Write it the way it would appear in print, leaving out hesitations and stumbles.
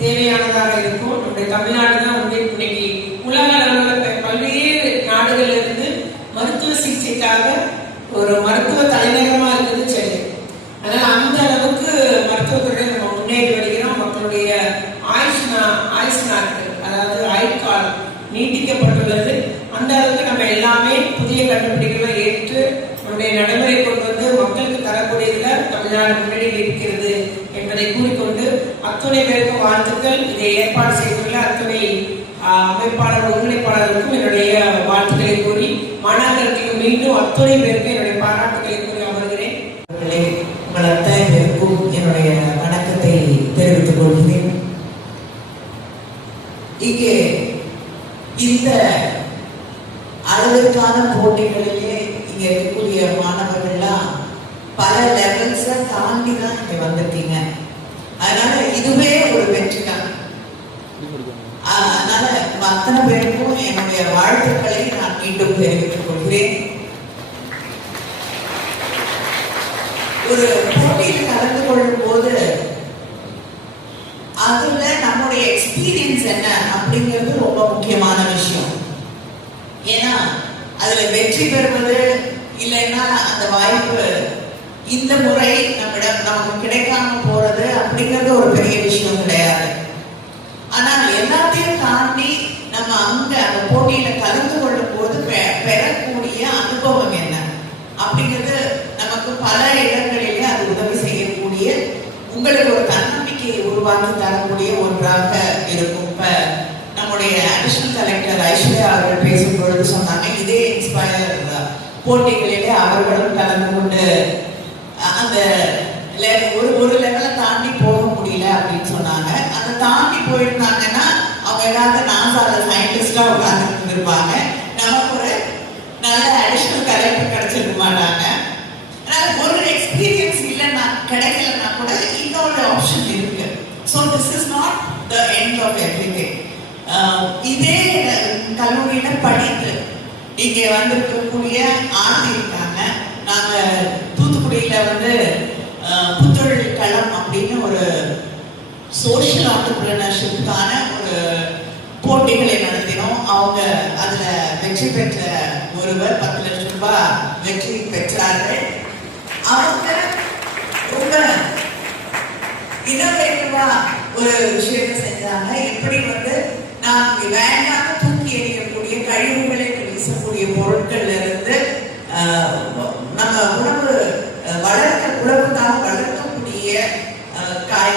தேவையானதாக இருக்கும். நம்முடைய தமிழ்நாடு தான் வந்து இன்னைக்கு உலக அளவில் பல்வேறு நாடுகள்ல இருந்து மருத்துவ சிகிச்சைக்காக ஒரு மருத்துவ தலைநகரமா இருக்குது சென்னை. அதனால அந்த அளவுக்கு மருத்துவத்துறை நம்ம முன்னேறி வருகிறோம். மக்களுடைய ஆயுஷ் நாட்கள், அதாவது ஆயுட்காலம் நீட்டிக்கப்பட்டுள்ளது. அந்த அளவுக்கு நம்ம எல்லாமே புதிய கண்டுபிடிப்புகளை ஏற்று நம்முடைய நடைமுறை கொண்டு வந்து மக்களுக்கு தரக்கூடியதுல தமிழ்நாடு முன்னணியில் இருக்கிறது என்பதை கூறிக்கொண்டு அத்துணை பேருக்கும் வாழ்த்துக்கள். இதை ஏற்பாடு செய்துள்ள அத்துணை அமைப்பாளர் ஒருங்கிணைப்பாளர்களுக்கும் என்னுடைய வாழ்த்துக்களை கூறி, மாணவர்களுக்கு மீண்டும் அத்துணை பேருக்கு என்னுடைய பாராட்டுகளை கூறி அமர்கிறேன். உங்கள் அத்தனை பேருக்கும் என்னுடைய வணக்கத்தை தெரிவித்துக் கொள்கிறேன். இங்கே இந்த அளவிற்கான போட்டிகளிலே இங்க இருக்கக்கூடிய மாணவர்கள்லாம் பல லெவல்ஸை தாண்டி தான் இங்க வந்திருக்கீங்க. அதனால இதுவே ஒரு வெற்றி தான். அதனால அத்தனை பேருக்கும் என்னுடைய வாழ்த்துக்களை நான் மீண்டும் தெரிவித்துக் கொள்கிறேன். ஒரு போட்டியில் கலந்து கொள்ளும் போது அதுல நம்முடைய எக்ஸ்பீரியன்ஸ் என்ன அப்படிங்கிறது ரொம்ப முக்கியமான விஷயம். ஏன்னா அதுல வெற்றி பெறுவது இல்லைன்னா அந்த வாய்ப்பு இந்த முறை நமக்கு கிடைக்காம போறது அப்படிங்கிறது ஒரு பெரிய விஷயம் கிடையாது. ஆனால் எல்லாத்தையும் தாண்டி நம்ம அங்க அந்த போட்டியில கலந்து கொள்ளும் போது பெறக்கூடிய அனுபவம் என்ன அப்படிங்கிறது நமக்கு பல இடங்களிலே அது உதவி செய்யக்கூடிய, உங்களுக்கு ஒரு தன்னம்பிக்கையை உருவாக்கி தரக்கூடிய ஒன்றாக இருக்கும். இப்ப நம்முடைய அடிஷனல் கலெக்டர் ஐஸ்வர்யா அவர்கள் பேசும் பொழுது சொன்னாங்க, இதே இன்ஸ்பயர் போட்டிகளிலே அவர்களும் கலந்து கொண்டு அந்த ஒரு லெவலை தாண்டி போக முடியல அப்படின்னு சொன்னாங்க. அதை தாண்டி போயிருந்தாங்கன்னா அவங்க ஏதாவது நாசால சயின்டிஸ்டா உட்கார்ந்து இருப்பாங்க, நமக்கு ஒரு நல்ல அடிஷனல் கலெக்டர் கிடைச்சிருக்க மாட்டாங்க. அதனால ஒரு எக்ஸ்பீரியன்ஸ் இல்லைன்னா கிடைக்கலன்னா கூட இன்னொரு ஆப்ஷன் இருக்கு. So this is not the end of everything. இதே கல்லூரியில படித்து இங்கே வந்திருக்கக்கூடிய ஆர்த்தி இருக்காங்க. நாங்க தூத்துக்குடியில வந்து புத்தொழில் களம் அப்படின்னு ஒரு சோஷியல் ஆண்டர்பிரினர்ஷிப்கான ஒரு போட்டிகளை நடத்தினோம். அவங்க அதுல வெற்றி பெற்ற ஒருவர் 10 லட்சம் ரூபாய் வெற்றி பெற்றார்கள். அவங்க ரொம்ப இன்னோவேட்டிவா ஒரு விஷயத்தை செஞ்சாங்க. எப்படி வந்து நாம் வேண்டாம தூக்கி எறியக்கூடிய கழிவுகளை வீசக்கூடிய பொருட்கள்ல இருந்து நம்ம உணவு வளர்க்க உணவுக்காக வளர்க்கக்கூடிய காய்